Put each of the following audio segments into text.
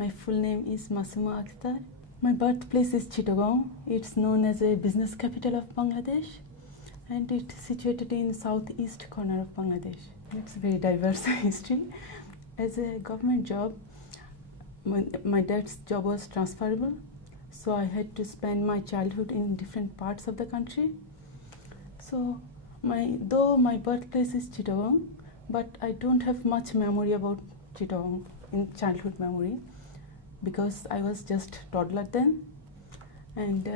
My full name is Masuma Akhtar. My birthplace is Chittagong. It's known as a business capital of Bangladesh, and it's situated in southeast corner of Bangladesh. It's a very diverse history. As a government job, my dad's job was transferable, so I had to spend my childhood in different parts of the country. So though my birthplace is Chittagong, but I don't have much memory about Chittagong in childhood memory, because I was just toddler then. And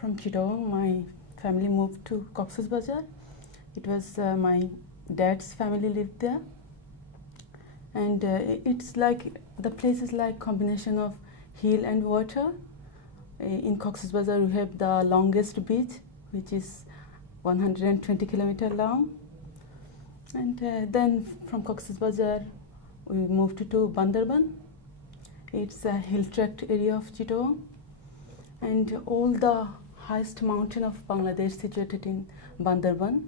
from Chittagong, my family moved to Cox's Bazar. It was my dad's family lived there. And it's like, the place is like combination of hill and water. In Cox's Bazar, we have the longest beach, which is 120 kilometers long. And then from Cox's Bazar, we moved to Bandarban. It's a hill-tract area of Chittagong, and all the highest mountain of Bangladesh situated in Bandarban,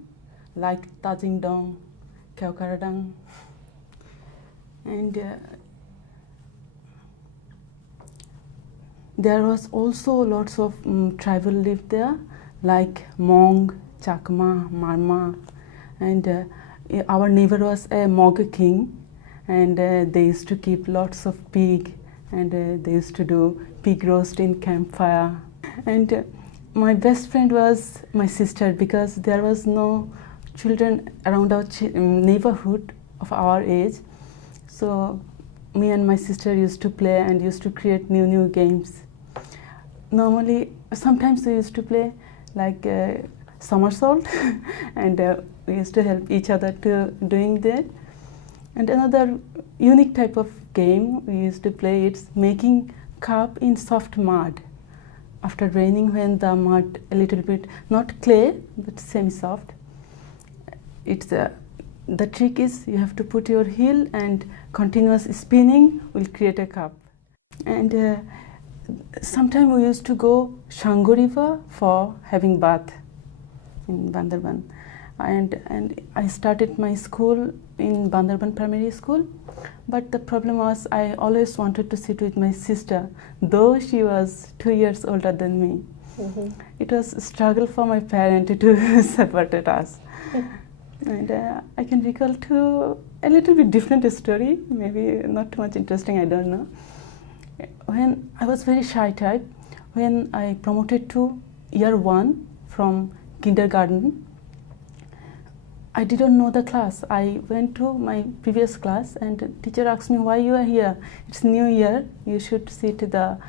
like Tajing Dong, Keokaradang, and there was also lots of tribal lived there, like Hmong, Chakma, Marma, and our neighbor was a Mog king, and they used to keep lots of pig, and they used to do pig roast in campfire. And my best friend was my sister, because there was no children around our neighborhood of our age. So me and my sister used to play and used to create new games. Normally, sometimes we used to play like somersault, and we used to help each other to doing that. And another unique type of game we used to play, it's making cup in soft mud. After raining, when the mud a little bit, not clay, but semi-soft, it's the trick is you have to put your heel and continuous spinning will create a cup. And sometimes we used to go Shango River for having bath in Bandarban. And I started my school in Bandarban Primary School, but the problem was I always wanted to sit with my sister, though she was 2 years older than me. Mm-hmm. It was a struggle for my parents to separate us. And I can recall to a little bit different story, maybe not too much interesting, I don't know. When I was very shy type, when I promoted to year 1 from kindergarten, I didn't know the class. I went to my previous class, and the teacher asked me, why you are here? It's new year, you should sit the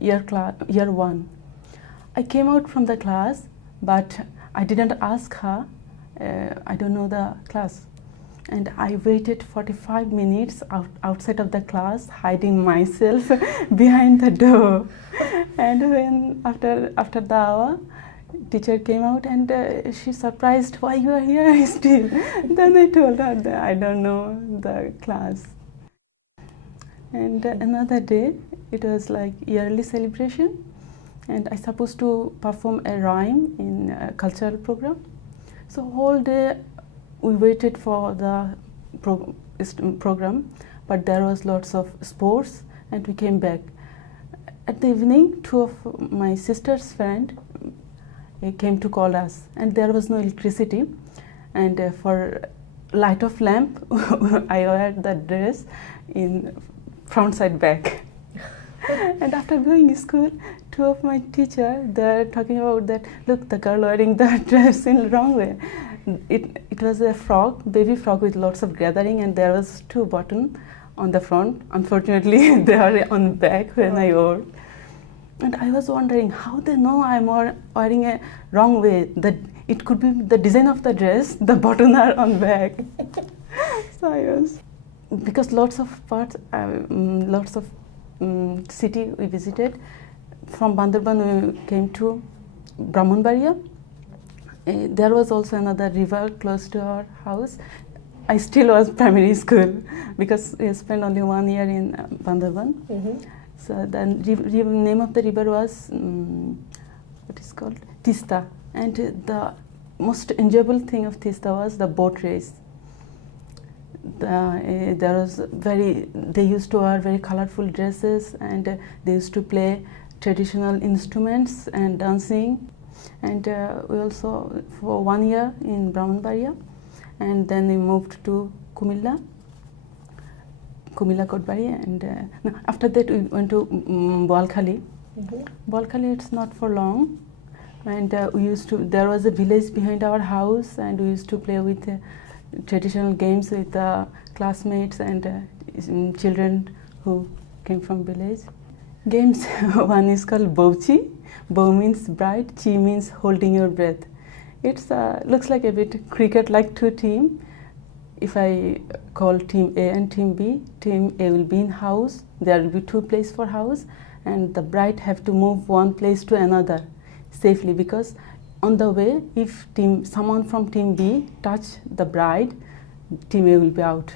year 1. I came out from the class, but I didn't ask her, I don't know the class. And I waited 45 minutes outside of the class, hiding myself behind the door. And when after the hour, teacher came out, and she surprised, why you are here still? Then I told her that I don't know the class. And another day, it was like yearly celebration, and I supposed to perform a rhyme in a cultural program. So whole day we waited for the program, but there was lots of sports, and we came back. At the evening, 2 of my sister's friend came to call us, and there was no electricity, and for light of lamp I wear the dress in front side back. And after going to school, 2 of my teacher, they're talking about that, look, the girl wearing the dress in wrong way. It was a frog, baby frog with lots of gathering, and there was 2 buttons on the front. Unfortunately, they are on back when I wore. And I was wondering how they know I'm wearing a wrong way. That it could be the design of the dress, the buttons are on back. So I was, because lots of parts, lots of city we visited. From Bandarban we came to Brahmanbaria. There was also another river close to our house. I still was primary school, because we spent only 1 year in Bandarban. Mm-hmm. So the name of the river was, what is called? Tista. And the most enjoyable thing of Tista was the boat race. there was they used to wear very colorful dresses, and they used to play traditional instruments and dancing. And we also for 1 year in Brahmanbaria, and then we moved to Kumilla Kotbari, and no, after that we went to Boalkhali. Boalkhali, it's not for long, and there was a village behind our house, and we used to play with traditional games with classmates and children who came from village. Games, one is called Bauchi. Bau means bride, Chi means holding your breath. It's looks like a bit cricket-like two team. If I call team A and team B, team A will be in house. There will be 2 places for house, and the bride have to move one place to another safely, because on the way, if someone from team B touch the bride, team A will be out,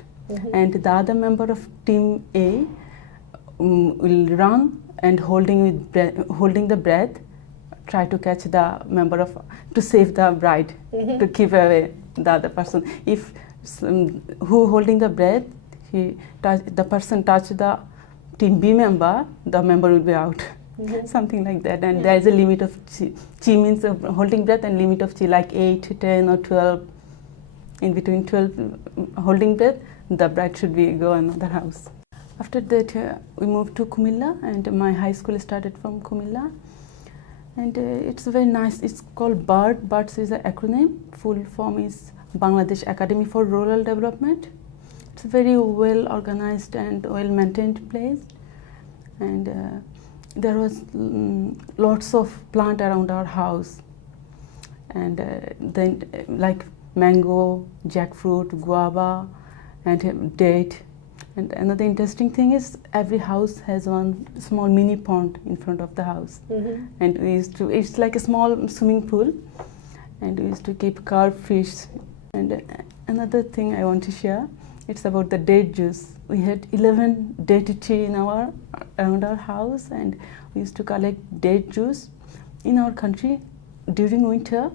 and the other member of team A will run and holding the breath, try to catch the to save the bride, to keep away the other person. If who holding the breath, the person touch the team B member, the member will be out. Something like that. And there is a limit of chi. Chi means holding breath, and limit of chi like 8, 10 or 12. In between 12 holding breath, the bride should go another house. After that we moved to Kumilla, and my high school started from Kumilla. And it's very nice. It's called BIRD. BIRD is an acronym. Full form is Bangladesh Academy for Rural Development. It's a very well organized and well maintained place, and there was lots of plant around our house, and then like mango, jackfruit, guava, and date. And another interesting thing is every house has one small mini pond in front of the house, and it's like a small swimming pool, and we used to keep carp fish. And another thing I want to share, it's about the date juice. We had 11 date trees around our house, and we used to collect date juice. In our country, during winter,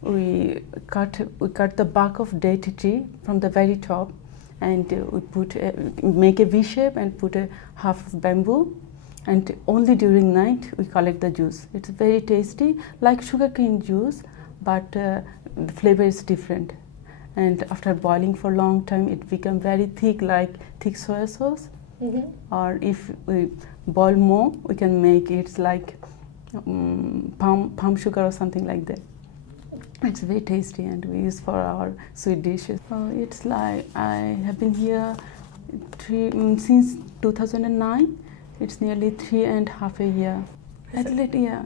we cut the bark of date tree from the very top, and we make a V shape and put a half of bamboo, and only during night we collect the juice. It's very tasty, like sugarcane juice, but the flavor is different. And after boiling for a long time, it becomes very thick, like thick soya sauce. Or if we boil more, we can make it like palm sugar or something like that. It's very tasty, and we use for our sweet dishes. It's like I have been here since 2009. It's nearly 3.5 years. Adelaide, yeah,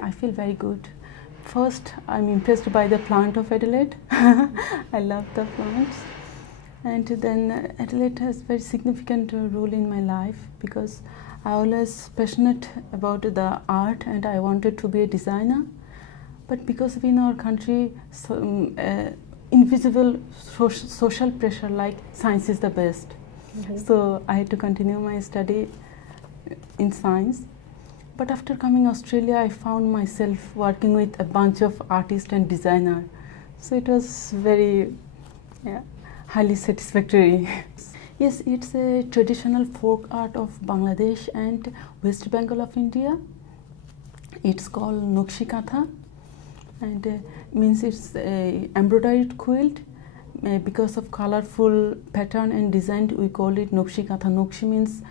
I feel very good. First, I'm impressed by the plant of Adelaide. I love the plants. And then Adelaide has very significant role in my life, because I always passionate about the art, and I wanted to be a designer. But because in our country, invisible social pressure like science is the best. So I had to continue my study in science. But after coming Australia, I found myself working with a bunch of artists and designers. So it was very highly satisfactory. Yes, it's a traditional folk art of Bangladesh and West Bengal of India. It's called Nokshi Katha, and means it's a embroidered quilt. Because of colorful pattern and design, we call it Nokshi Katha. Nokshi means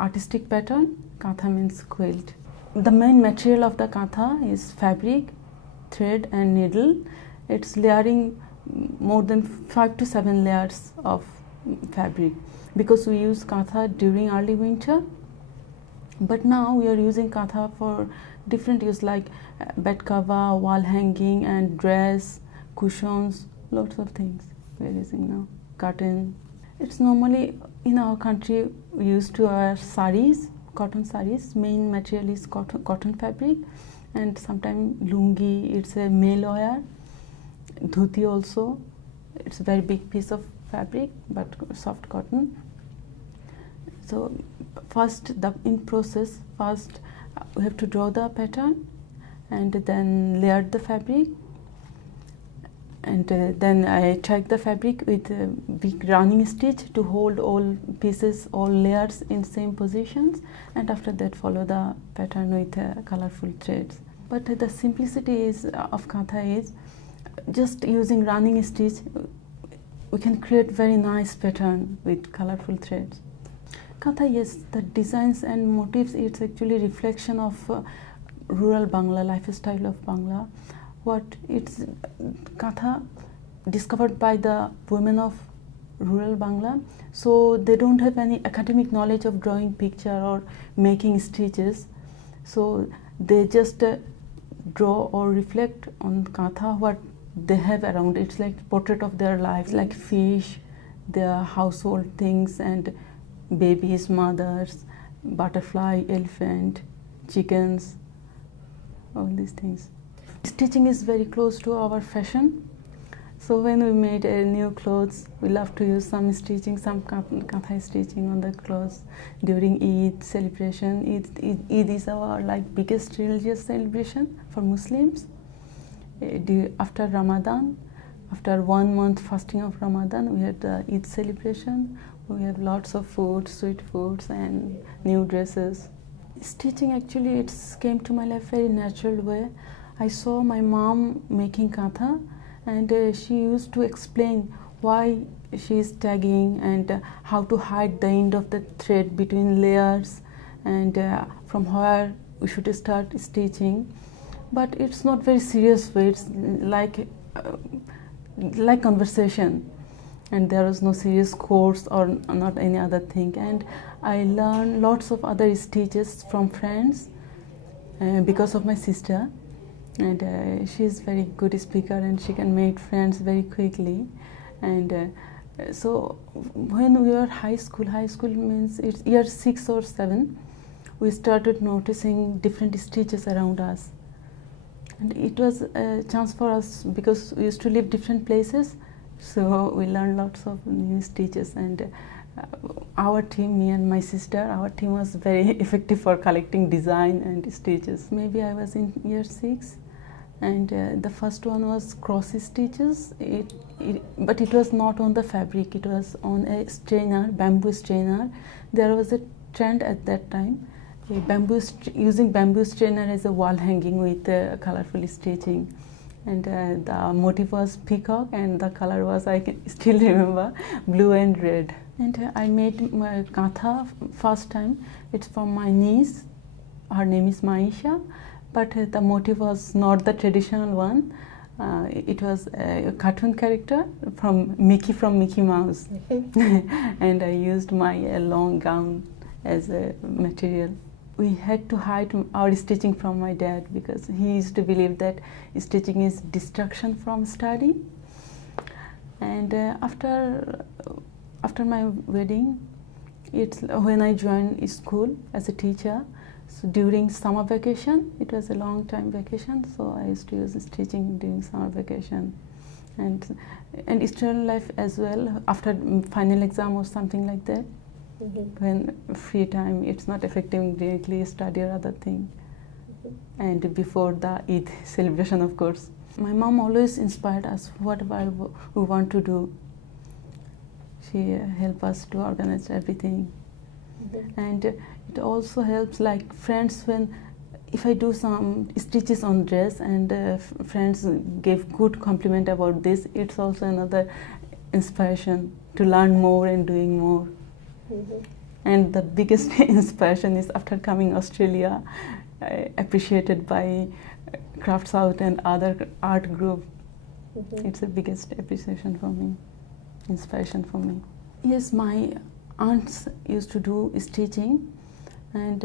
artistic pattern, Katha means quilt. The main material of the Katha is fabric, thread and needle. It's layering more than 5 to 7 layers of fabric, because we use Katha during early winter. But now we are using Katha for different use, like bed cover, wall hanging and dress, cushions, lots of things we are using now. Curtain. It's normally in our country we used to wear saris, cotton saris. Main material is cotton fabric, and sometimes lungi. It's a male wear. Dhuti also. It's a very big piece of fabric, but soft cotton. So first we have to draw the pattern, and then layer the fabric, and then I check the fabric with a big running stitch to hold all pieces, all layers in same positions, and after that follow the pattern with colorful threads. But the simplicity of Kantha is just using running stitch, we can create very nice pattern with colorful threads. Kantha, yes, the designs and motifs, it's actually reflection of rural Bangla, lifestyle of Bangla. What it's Kantha discovered by the women of rural Bangla, so they don't have any academic knowledge of drawing picture or making stitches, so they just draw or reflect on Kantha what they have around. It's like portrait of their lives, like fish, their household things, and babies, mothers, butterfly, elephant, chickens, all these things. Stitching is very close to our fashion. So when we made new clothes, we love to use some stitching, some Kantha stitching on the clothes during Eid celebration. Eid is our like biggest religious celebration for Muslims. After Ramadan, after 1 month fasting of Ramadan, we had the Eid celebration. We have lots of food, sweet foods, and new dresses. Stitching actually came to my life very natural way. I saw my mom making Kantha, and she used to explain why she is tagging and how to hide the end of the thread between layers, and from where we should start stitching. But it's not very serious way. It's like conversation, and there was no serious course or not any other thing. And I learned lots of other stitches from friends because of my sister. And she is very good speaker, and she can make friends very quickly. And so when we were high school means it's year 6 or 7, we started noticing different stitches around us, and it was a chance for us because we used to live different places, so we learned lots of new stitches. And our team, me and my sister, our team was very effective for collecting design and stitches. Maybe I was in year 6, and the first one was cross stitches, but it was not on the fabric, it was on a strainer, bamboo strainer. There was a trend at that time, using bamboo strainer as a wall hanging with colorful stitching. And the motif was peacock, and the color was, I can still remember, blue and red. And I made my Kantha first time. It's from my niece. Her name is Maisha, but the motif was not the traditional one. It was a cartoon character from Mickey Mouse. And I used my long gown as a material. We had to hide our stitching from my dad because he used to believe that stitching is distraction from study. And after my wedding, it's when I joined school as a teacher. So during summer vacation, it was a long time vacation, so I used to use stitching during summer vacation. And student life as well, after final exam or something like that. When free time, it's not affecting directly study or other thing. And before the Eid celebration, of course. My mom always inspired us whatever we want to do. She helped us to organize everything. And it also helps like friends when if I do some stitches on dress and friends give good compliment about this, it's also another inspiration to learn more and doing more. And the biggest inspiration is after coming Australia, appreciated by Crafts Out and other art group. It's the biggest appreciation for me, inspiration for me. Yes, my aunts used to do stitching, and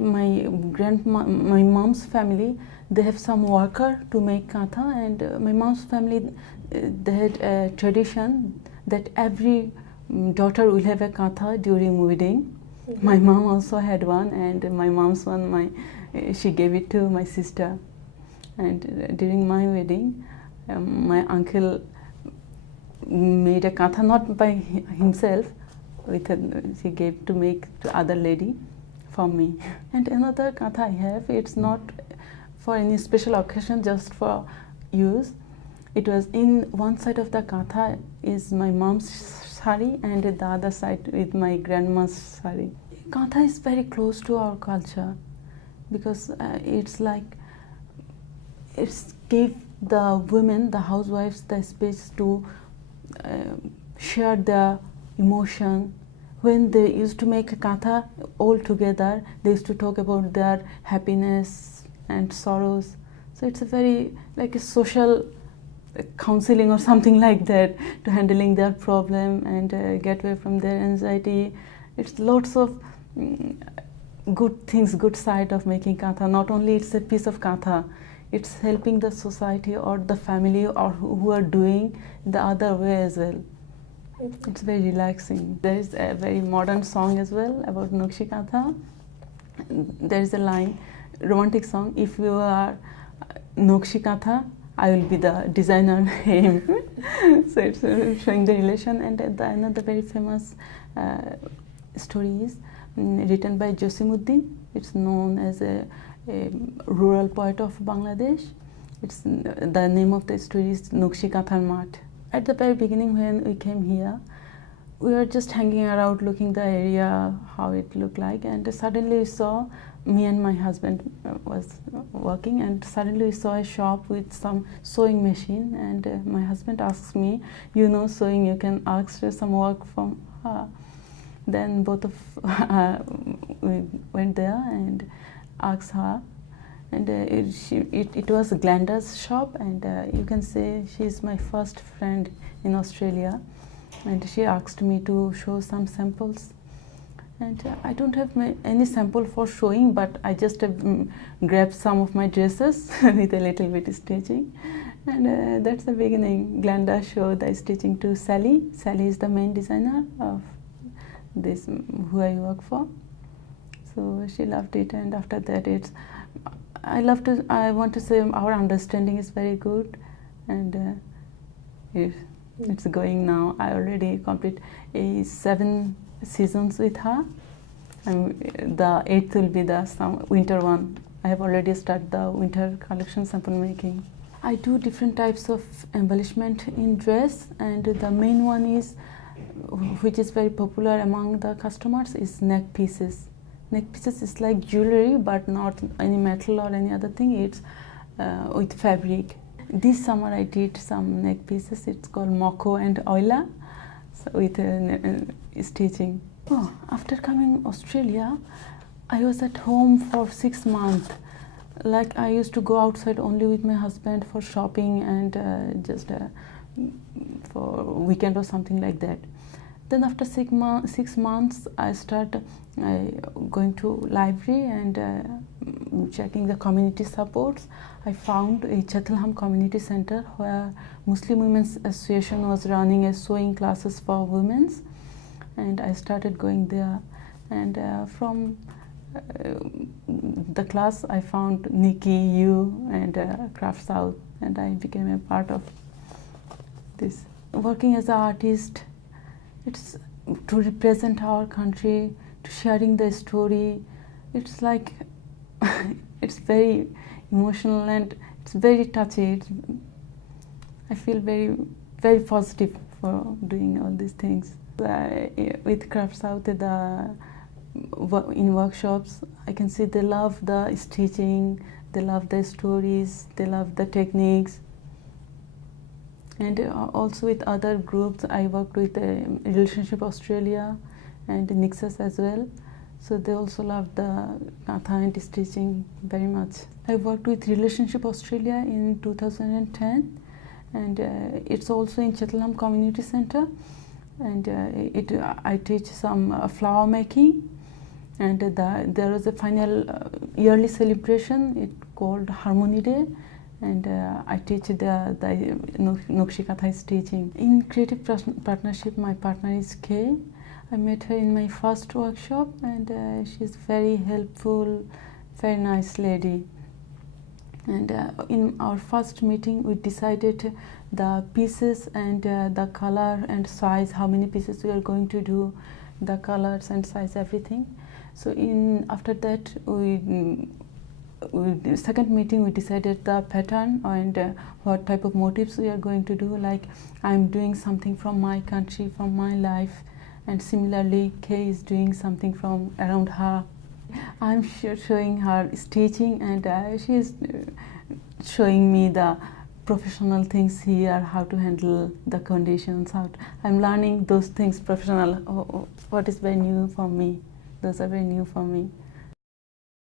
my mom's family, they have some worker to make Kantha, and my mom's family, they had a tradition that every daughter will have a Kantha during wedding. My mom also had one, and my mom's one, she gave it to my sister. And during my wedding, my uncle made a Kantha, not by himself, he gave to make to other lady for me. And another Kantha I have, it's not for any special occasion, just for use. It was in one side of the katha is my mom's sari and the other side with my grandma's sari. Katha is very close to our culture because it's like it's gave the women, the housewives, the space to share their emotion. When they used to make a katha all together, they used to talk about their happiness and sorrows. So it's a very like a social counseling or something like that to handling their problem and get away from their anxiety. It's lots of good things, good side of making katha. Not only it's a piece of katha, it's helping the society or the family or who are doing the other way as well. It's very relaxing. There is a very modern song as well about Naqshi Katha. There is a line, romantic song, if you are Naqshi Katha, I will be the designer name. So it's showing the relation. And another very famous story is written by Jasimuddin. It's known as a rural poet of Bangladesh. It's the name of the story is Naqshi Kathar Mat. At the very beginning when we came here, we were just hanging around looking the area, how it looked like, and suddenly we saw, me and my husband was working, and suddenly we saw a shop with some sewing machine, and my husband asks me, you know sewing, you can ask her some work from her. Then both of we went there and asked her, and it was Glanda's shop, and you can say she's my first friend in Australia, and she asked me to show some samples, and I don't have any sample for showing, but I just grabbed some of my dresses with a little bit stitching, and that's the beginning. Glanda showed the stitching to Sally. Sally is the main designer of this who I work for, so she loved it, and after that I want to say our understanding is very good, and it's going now. I already complete 7 seasons with her, and the 8th will be the winter one. I have already started the winter collection sample making. I do different types of embellishment in dress, and the main one is, which is very popular among the customers, is neck pieces. Neck pieces is like jewelry, but not any metal or any other thing. It's with fabric. This summer I did some neck pieces. It's called Moko and Oila, so with stitching. Oh, after coming Australia, I was at home for 6 months. Like I used to go outside only with my husband for shopping and just for weekend or something like that. Then after 6 months, I started going to library and checking the community supports. I found a Chethalham Community Center where Muslim Women's Association was running a sewing classes for women, and I started going there. And from the class, I found Nikki, you, and Craft South, and I became a part of this. Working as an artist, it's to represent our country, to sharing the story. It's like it's very emotional and it's very touchy. I feel very, very positive for doing all these things. With Craft South, in workshops, I can see they love the stitching, they love the stories, they love the techniques. And also with other groups, I worked with Relationship Australia and Nixus as well. So they also love the katha and stitching very much. I worked with Relationship Australia in 2010, and it's also in Chethalham Community Center. And I teach some flower making, and there was a final yearly celebration. It's called Harmony Day. And I teach the Naqshi Katha stitching. In creative partnership, my partner is Kay. I met her in my first workshop, and she's very helpful, very nice lady. And in our first meeting, we decided the pieces and the color and size, how many pieces we are going to do, the colors and size, everything. So after that, we second meeting we decided the pattern and what type of motifs we are going to do. Like I'm doing something from my country, from my life, and similarly Kay is doing something from around her. I'm showing her stitching, and she is showing me the professional things here, how to handle the conditions. I'm learning those things professional. What is very new for me. Those are very new for me.